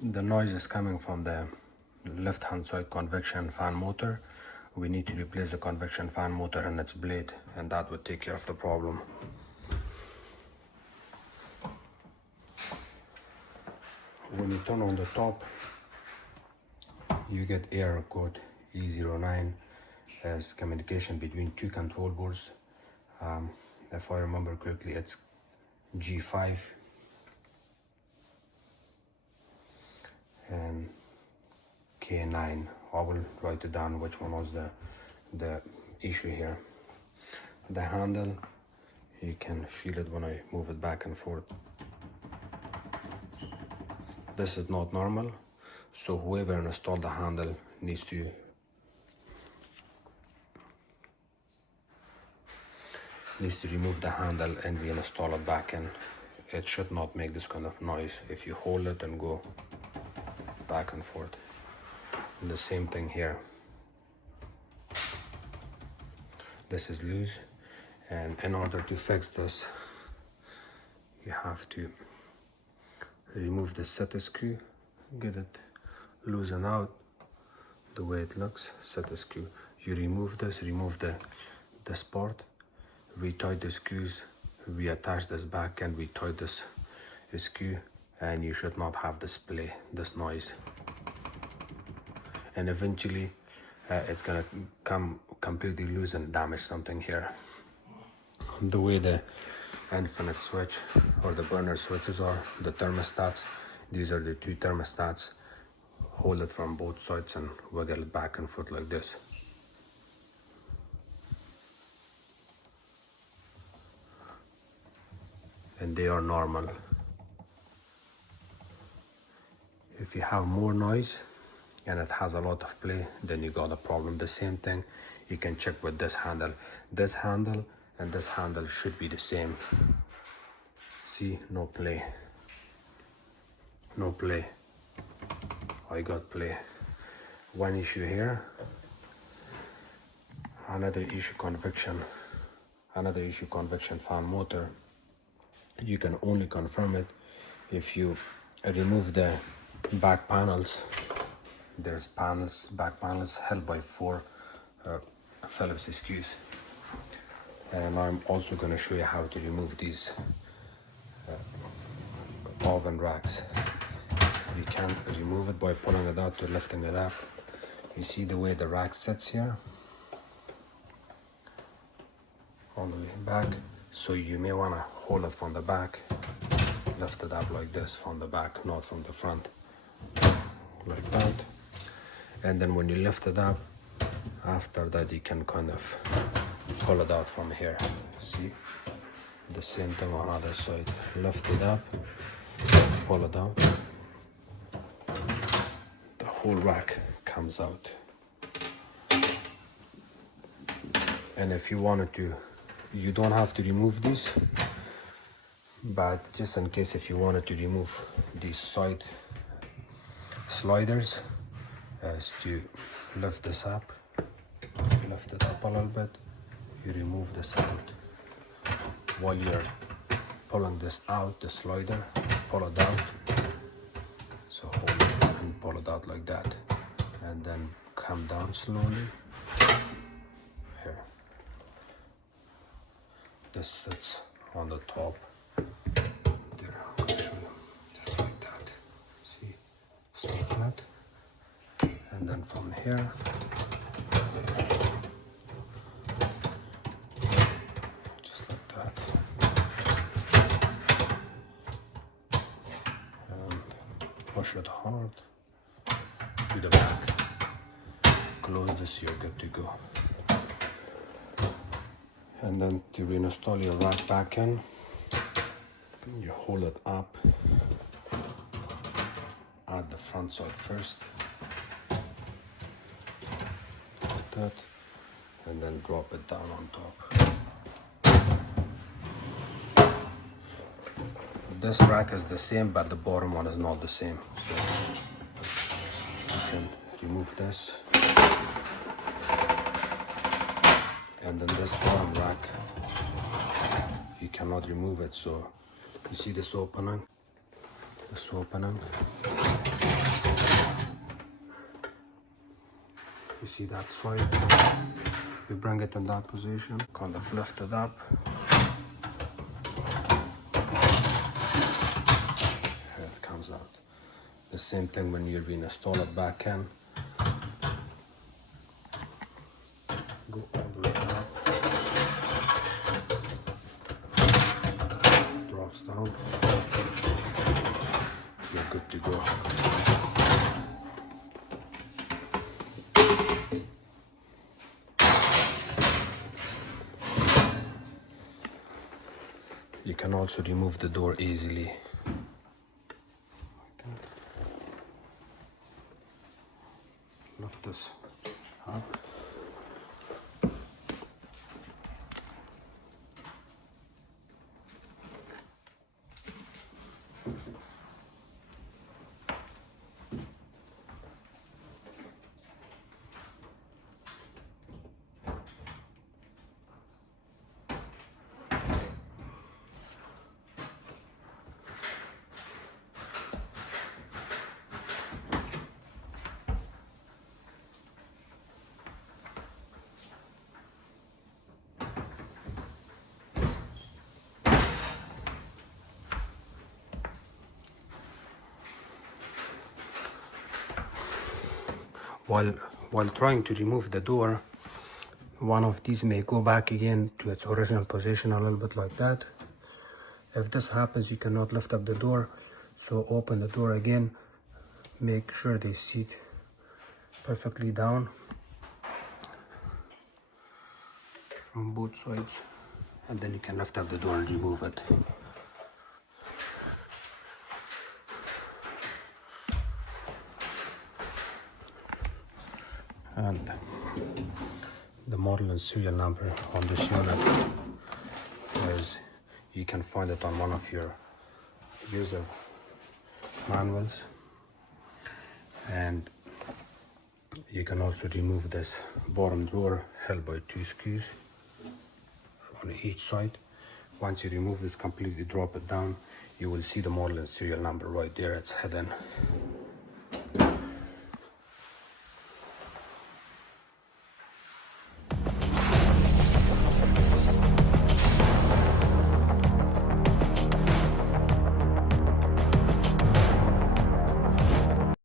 The noise is coming from the left hand side convection fan motor. We need to replace the convection fan motor and its blade, and that would take care of the problem. When you turn on the top, you get error code E09 as communication between two control boards. If I remember correctly, it's G5 and K9. I will write it down which one was the issue here. The handle, you can feel it when I move it back and forth. This is not normal, so whoever installed the handle needs to remove the handle and reinstall it back in. It should not make this kind of noise if you hold it and go back and forth. And the same thing here. This is loose, and in order to fix this, you have to remove the set screw, get it loosened out the way it looks. Set screw. You remove this, remove this part, retight the screws, reattach this back and retight this screw, and you should not have this noise. And eventually it's gonna come completely loose and damage something here. The way the infinite switch or the burner switches are, the thermostats, these are the two thermostats. Hold it from both sides and wiggle it back and forth like this. And they are normal. If you have more noise and it has a lot of play, then you got a problem. The same thing you can check with this handle. This handle and this handle should be the same. See, no play. No play. I got play. One issue here. Another issue convection fan motor. You can only confirm it if you remove the back panels. There's back panels held by 4 Phillips screws. And I'm also going to show you how to remove these oven racks. You can't remove it by pulling it out or lifting it up. You see the way the rack sits here on the way back, so you may want to hold it from the back, lift it up like this from the back, not from the front, like that. And then when you lift it up, after that you can kind of pull it out from here. See, the same thing on the other side. Lift it up, pull it out, the whole rack comes out. And if you wanted to, you don't have to remove these, but just in case, if you wanted to remove these side sliders, is to lift this up, lift it up a little bit, you remove this out. While you're pulling this out, the slider, pull it out. So hold it and pull it out like that, and then come down slowly. Here. This sits on the top. There, I'm gonna show you. Just like that. See? Just like that. And then from here, just like that. And push it hard to the back. Close this, you're good to go. And then to reinstall your rack back in, you hold it up at the front side first, like that, and then drop it down on top. This rack is the same, but the bottom one is not the same. So you can remove this. And then this bottom rack, you cannot remove it. So you see this opening, You see that side? You bring it in that position, kind of lift it up. And it comes out. The same thing when you reinstall it back in. Go all the way down. Drops down. You're good to go. You can also remove the door easily. Lift this up. While trying to remove the door, one of these may go back again to its original position a little bit like that. If this happens, you cannot lift up the door, so open the door again, make sure they sit perfectly down from both sides, and then you can lift up the door and remove it. And the model and serial number on this unit is, you can find it on one of your user manuals, and you can also remove this bottom drawer held by 2 screws on each side. Once you remove this completely, drop it down, you will see the model and serial number right there. It's hidden